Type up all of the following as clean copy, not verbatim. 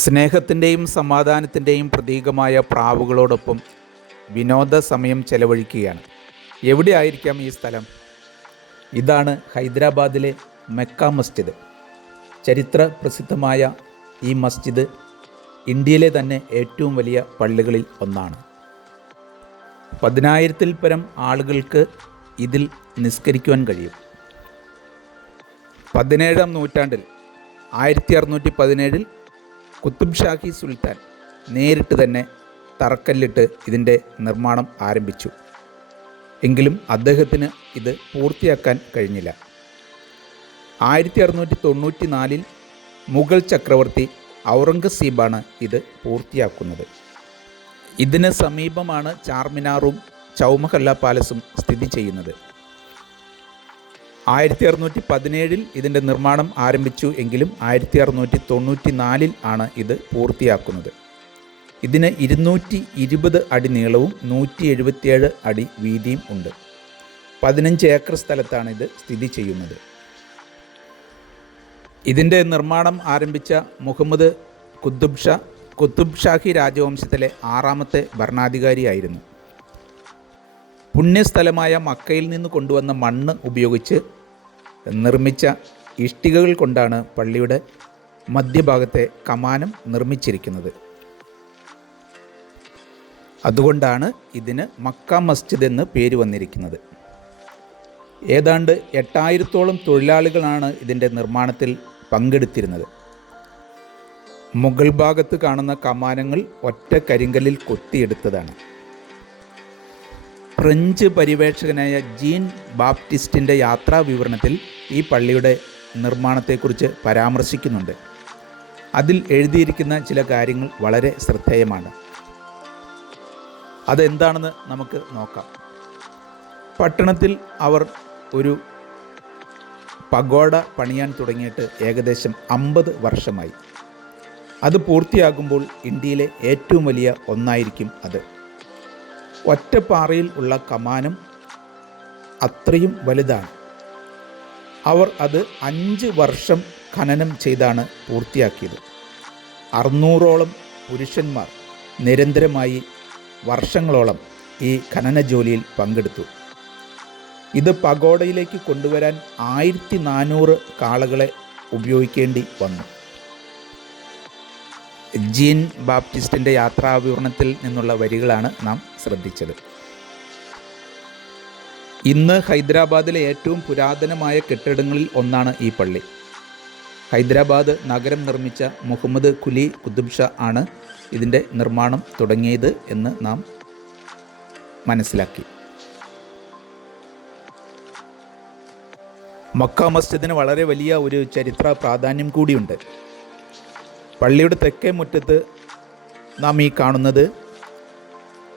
സ്നേഹത്തിൻ്റെയും സമാധാനത്തിൻ്റെയും പ്രതീകമായ പ്രാവുകളോടൊപ്പം വിനോദ സമയം ചെലവഴിക്കുകയാണ്. എവിടെ ആയിരിക്കാം ഈ സ്ഥലം? ഇതാണ് ഹൈദരാബാദിലെ മെക്ക മസ്ജിദ്. ചരിത്ര പ്രസിദ്ധമായ ഈ മസ്ജിദ് ഇന്ത്യയിലെ തന്നെ ഏറ്റവും വലിയ പള്ളികളിൽ ഒന്നാണ്. 10,000-ൽ പരം ആളുകൾക്ക് ഇതിൽ നിസ്കരിക്കുവാൻ കഴിയും. 17-ാം നൂറ്റാണ്ടിൽ 1617-ൽ കുത്തുബ് ഷാഹി സുൽത്താൻ നേരിട്ട് തന്നെ തറക്കല്ലിട്ട് ഇതിൻ്റെ നിർമ്മാണം ആരംഭിച്ചു. എങ്കിലും അദ്ദേഹത്തിന് ഇത് പൂർത്തിയാക്കാൻ കഴിഞ്ഞില്ല. 1694-ൽ മുഗൾ ചക്രവർത്തി ഔറംഗസീബാണ് ഇത് പൂർത്തിയാക്കുന്നത്. ഇതിന് സമീപമാണ് ചാർമിനാറും ചൗമഹല്ല പാലസും സ്ഥിതി ചെയ്യുന്നത്. 1617-ൽ ഇതിൻ്റെ നിർമ്മാണം ആരംഭിച്ചു എങ്കിലും 1694-ൽ ആണ് ഇത് പൂർത്തിയാക്കുന്നത്. ഇതിന് 220 അടി നീളവും 177 അടി വീതിയും ഉണ്ട്. 15 ഏക്കർ സ്ഥലത്താണ് ഇത് സ്ഥിതി ചെയ്യുന്നത്. ഇതിൻ്റെ നിർമ്മാണം ആരംഭിച്ച മുഹമ്മദ് കുത്തുബ് ഷാഹി രാജവംശത്തിലെ 6ാമത്തെ ഭരണാധികാരിയായിരുന്നു. പുണ്യസ്ഥലമായ മക്കയിൽ നിന്ന് കൊണ്ടുവന്ന മണ്ണ് ഉപയോഗിച്ച് നിർമ്മിച്ച ഇഷ്ടികകൾ കൊണ്ടാണ് പള്ളിയുടെ മധ്യഭാഗത്തെ കമാനം നിർമ്മിച്ചിരിക്കുന്നത്. അതുകൊണ്ടാണ് ഇതിന് മക്ക മസ്ജിദ് എന്ന് പേര് വന്നിരിക്കുന്നത്. ഏതാണ്ട് 8000-ഓളം തൊഴിലാളികളാണ് ഇതിൻ്റെ നിർമ്മാണത്തിൽ പങ്കെടുത്തിരുന്നത്. മുകൾ ഭാഗത്ത് കാണുന്ന കമാനങ്ങൾ ഒറ്റ കരിങ്കല്ലിൽ കൊത്തിയെടുത്തതാണ്. ഫ്രഞ്ച് പര്യവേക്ഷകനായ ജീൻ ബാപ്റ്റിസ്റ്റിൻ്റെ യാത്രാ വിവരണത്തിൽ ഈ പള്ളിയുടെ നിർമ്മാണത്തെക്കുറിച്ച് പരാമർശിക്കുന്നുണ്ട്. അതിൽ എഴുതിയിരിക്കുന്ന ചില കാര്യങ്ങൾ വളരെ ശ്രദ്ധേയമാണ്. അതെന്താണെന്ന് നമുക്ക് നോക്കാം. പട്ടണത്തിൽ അവർ ഒരു പഗോഡ പണിയാൻ തുടങ്ങിയിട്ട് ഏകദേശം 50 വർഷമായി. അത് പൂർത്തിയാകുമ്പോൾ ഇന്ത്യയിലെ ഏറ്റവും വലിയ ഒന്നായിരിക്കും അത്. ഒറ്റപ്പാറയിൽ ഉള്ള കമാനം അത്രയും വലുതാണ്. അവർ അത് 5 വർഷം ഖനനം ചെയ്താണ് പൂർത്തിയാക്കിയത്. 600-ഓളം പുരുഷന്മാർ നിരന്തരമായി വർഷങ്ങളോളം ഈ ഖനന ജോലിയിൽ പങ്കെടുത്തു. ഇത് പഗോഡയിലേക്ക് കൊണ്ടുവരാൻ 1400 കാളകളെ ഉപയോഗിക്കേണ്ടി വന്നു. ജീൻ ബാപ്റ്റിസ്റ്റിൻ്റെ യാത്രാവിവരണത്തിൽ നിന്നുള്ള വരികളാണ് നാം ശ്രദ്ധിച്ചത്. ഇന്ന് ഹൈദരാബാദിലെ ഏറ്റവും പുരാതനമായ കെട്ടിടങ്ങളിൽ ഒന്നാണ് ഈ പള്ളി. ഹൈദരാബാദ് നഗരം നിർമ്മിച്ച മുഹമ്മദ് കുലി കുതുബ് ഷാ ആണ് ഇതിൻ്റെ നിർമ്മാണം തുടങ്ങിയത് എന്ന് നാം മനസ്സിലാക്കി. മക്ക മസ്ജിദിന് വളരെ വലിയ ഒരു ചരിത്ര പ്രാധാന്യം കൂടിയുണ്ട്. പള്ളിയുടെ തെക്കേ മുറ്റത്ത് നാം ഈ കാണുന്നത്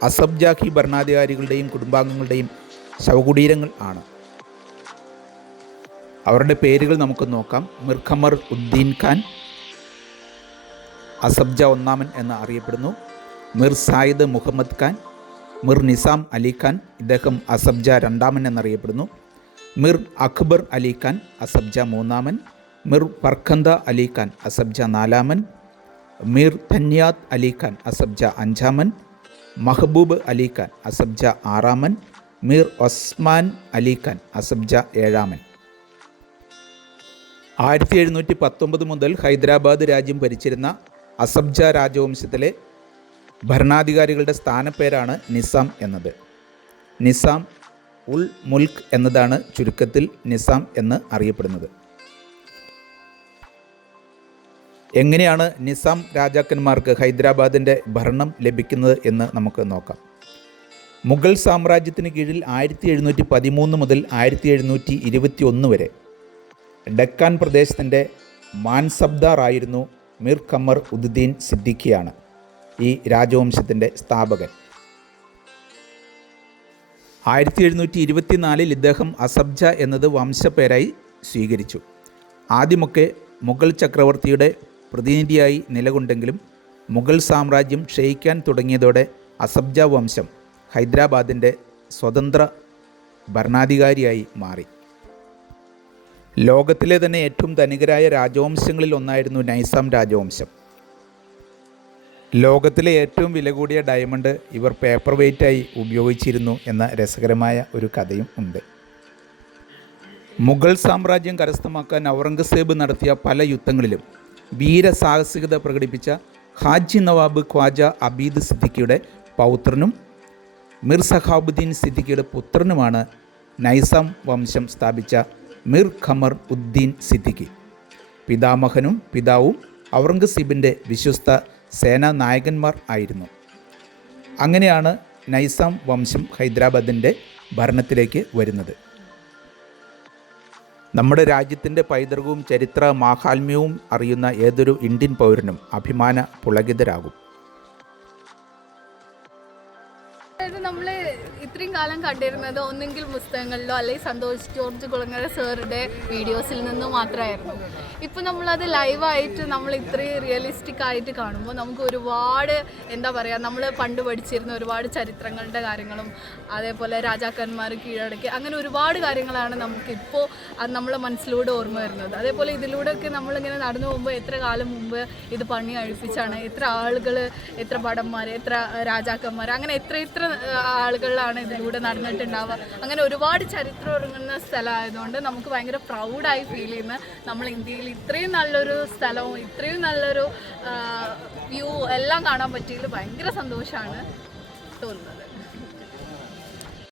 അസബ്ജാഹി ഭരണാധികാരികളുടെയും കുടുംബാംഗങ്ങളുടെയും ശവകുടീരങ്ങൾ ആണ്. അവരുടെ പേരുകൾ നമുക്ക് നോക്കാം. മിർ ഖമർ ഉദ്ദീൻ ഖാൻ അസബ്ജ 1 എന്ന് അറിയപ്പെടുന്നു. മിർ സായിദ് മുഹമ്മദ് ഖാൻ, മിർ നിസാം അലി ഖാൻ, ഇദ്ദേഹം അസബ്ജ 2 എന്നറിയപ്പെടുന്നു. മിർ അക്ബർ അലി ഖാൻ അസബ്ജ 3, മിർ ഫർഖന്ദ അലി ഖാൻ അസബ്ജ 4, മിർ ധന്യാത് അലി ഖാൻ അസബ്ജ 5, മഹബൂബ് അലി ഖാൻ അസബ്ജ 6, മിർ ഒസ്മാൻ അലി ഖാൻ അസബ്ജ 7. 1719 മുതൽ ഹൈദരാബാദ് രാജ്യം ഭരിച്ചിരുന്ന അസബ്ജ രാജവംശത്തിലെ ഭരണാധികാരികളുടെ സ്ഥാനപ്പേരാണ് നിസാം എന്നത്. നിസാം ഉൾ മുൽക്ക് എന്നതാണ് ചുരുക്കത്തിൽ നിസാം എന്ന് അറിയപ്പെടുന്നത്. എങ്ങനെയാണ് നിസാം രാജാക്കന്മാർക്ക് ഹൈദരാബാദിൻ്റെ ഭരണം ലഭിക്കുന്നത് എന്ന് നമുക്ക് നോക്കാം. മുഗൾ സാമ്രാജ്യത്തിന് കീഴിൽ 1713 മുതൽ 1721 വരെ ഡെക്കാൻ പ്രദേശത്തിൻ്റെ മാൻസബ്ദാർ ആയിരുന്നു മിർ ഖമർ ഉദ്ദീൻ സിദ്ദിഖിയാണ് ഈ രാജവംശത്തിൻ്റെ സ്ഥാപകൻ. 1724-ൽ ഇദ്ദേഹം അസബ്ജ എന്നത് വംശപ്പേരായി സ്വീകരിച്ചു. ആദ്യമൊക്കെ മുഗൾ ചക്രവർത്തിയുടെ പ്രതിനിധിയായി നിലകൊണ്ടെങ്കിലും മുഗൾ സാമ്രാജ്യം ക്ഷയിക്കാൻ തുടങ്ങിയതോടെ അസബ്ജ വംശം ഹൈദരാബാദിൻ്റെ സ്വതന്ത്ര ഭരണാധികാരിയായി മാറി. ലോകത്തിലെ തന്നെ ഏറ്റവും ധനികരായ രാജവംശങ്ങളിൽ ഒന്നായിരുന്നു നൈസാം രാജവംശം. ലോകത്തിലെ ഏറ്റവും വില കൂടിയ ഡയമണ്ട് ഇവർ പേപ്പർ വെയ്റ്റായി ഉപയോഗിച്ചിരുന്നു എന്ന രസകരമായ ഒരു കഥയും ഉണ്ട്. മുഗൾ സാമ്രാജ്യം കരസ്ഥമാക്കാൻ ഔറംഗസേബ് നടത്തിയ പല യുദ്ധങ്ങളിലും വീരസാഹസികത പ്രകടിപ്പിച്ച ഹാജി നവാബ് ഖ്വാജ അബീദ് സിദ്ദിഖിയുടെ പൗത്രനും മിർ സഹാബുദ്ദീൻ സിദ്ദിഖിയുടെ പുത്രനുമാണ് നൈസാം വംശം സ്ഥാപിച്ച മിർ ഖമർ ഉദ്ദീൻ സിദ്ദിഖി. പിതാമഹനും പിതാവും ഔറംഗസീബിൻ്റെ വിശ്വസ്ത സേനാ നായകന്മാർ ആയിരുന്നു. അങ്ങനെയാണ് നൈസാം വംശം ഹൈദരാബാദിൻ്റെ ഭരണത്തിലേക്ക് വരുന്നത്. നമ്മുടെ രാജ്യത്തിൻ്റെ പൈതൃകവും ചരിത്ര മാഹാത്മ്യവും അറിയുന്ന ഏതൊരു ഇന്ത്യൻ പൗരനും അഭിമാന പുളകിതരാകും. നമ്മൾ ഇത്രയും കാലം കണ്ടിരുന്നത് ഒന്നെങ്കിൽ പുസ്തകങ്ങളിലോ അല്ലെങ്കിൽ സന്തോഷ് ജോർജ് കുളങ്ങര സാറുടെ വീഡിയോസിൽ നിന്ന് മാത്രമായിരുന്നു. ഇപ്പോൾ നമ്മളത് ലൈവായിട്ട് നമ്മൾ ഇത്രയും റിയലിസ്റ്റിക് ആയിട്ട് കാണുമ്പോൾ നമുക്ക് ഒരുപാട് എന്താ പറയുക, നമ്മൾ പണ്ട് പഠിച്ചിരുന്ന ഒരുപാട് ചരിത്രങ്ങളുടെ കാര്യങ്ങളും അതേപോലെ രാജാക്കന്മാർ കീഴടക്കി അങ്ങനെ ഒരുപാട് കാര്യങ്ങളാണ് നമുക്കിപ്പോൾ അത് നമ്മളെ മനസ്സിലൂടെ ഓർമ്മ വരുന്നത്. അതേപോലെ ഇതിലൂടെയൊക്കെ നമ്മളിങ്ങനെ നടന്നു പോകുമ്പോൾ എത്ര കാലം മുമ്പ് ഇത് പണി കഴിപ്പിച്ചാണ്, എത്ര ആളുകൾ, എത്ര ഭടന്മാർ, എത്ര രാജാക്കന്മാർ, അങ്ങനെ എത്ര ആളുകളിലാണ് ഇതിലൂടെ നടന്നിട്ടുണ്ടാവുക. അങ്ങനെ ഒരുപാട് ചരിത്രം ഇറങ്ങുന്ന സ്ഥലമായതുകൊണ്ട് നമുക്ക് ഭയങ്കര പ്രൗഡായി ഫീൽ ചെയ്യുന്ന നമ്മൾ ഇന്ത്യയിൽ ഇത്രയും നല്ലൊരു സ്ഥലവും ഇത്രയും നല്ലൊരു വ്യൂ എല്ലാം കാണാൻ പറ്റിയതിൽ ഭയങ്കര സന്തോഷമാണ് തോന്നുന്നത്.